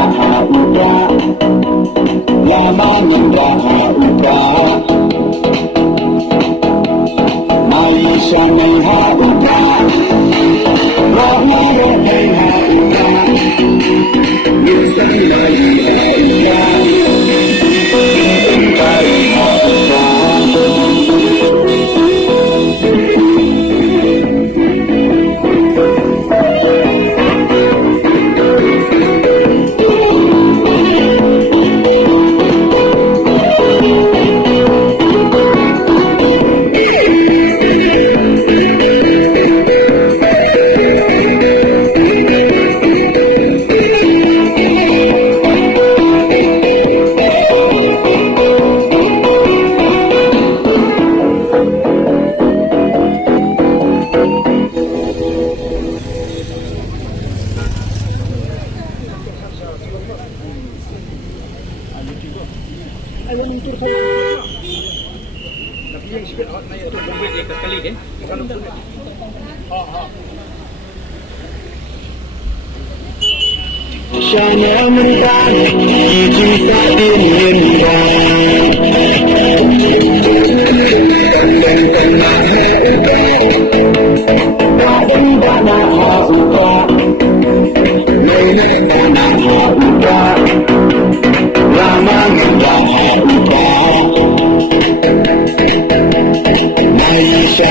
uda lama mendaha uda Malaysia meha uda Rahma rohaiha uda Yusan Malaysia uda Ingkari ha uda Syana mentah cinta diminta dan kena badan dana hauka nenek dana hauka lama mendah hauka Malaysia